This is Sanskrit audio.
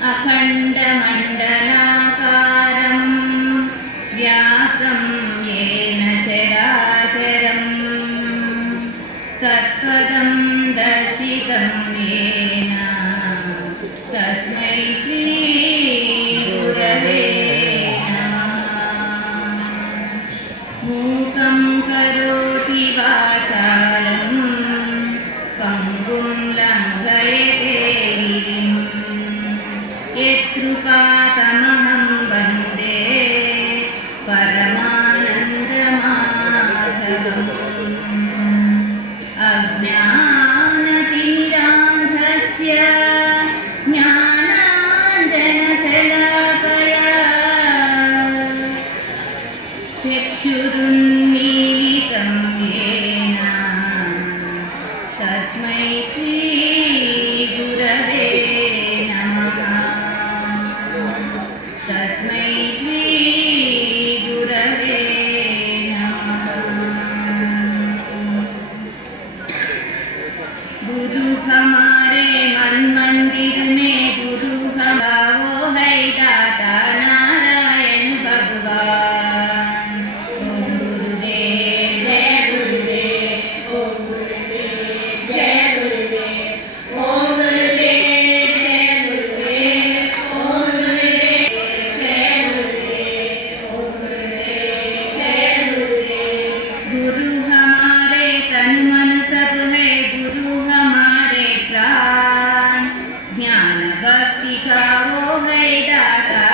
अखण्डमण्डलाकारं व्याप्तं येन चराचरं तत्त्वं दर्शितं येन तस्मै श्रीगुरवे नमः। मूकं करोति वाचालं पङ्गुं लङ्घयते गिरिं यत्कृपातमहं वन्दे परमानन्दमाधवम्। अज्ञानतिमिरान्धस्य ज्ञानाञ्जनशलाकया चक्षुरुन्मीलितं येन तस्मै श्रीगुरवे नमः। तस्मै श्रीगुरवे नमः। गुरु हमारे मन मंदिर में गुरु हमारो है दाता नारायण भगवान। ओम गुरुदेव जय गुरुदेव, ओम गुरुदेव जय गुरुदेव, ओम गुरुदेव जय गुरुदेव, ओम गुरुदेव जय गुरुदेव, ओम गुरुदेव जय गुरुदेव। गुरु हमारे तन मन सब है, गुरु हमारे प्राण, ज्ञान भक्ति का वो है दाता।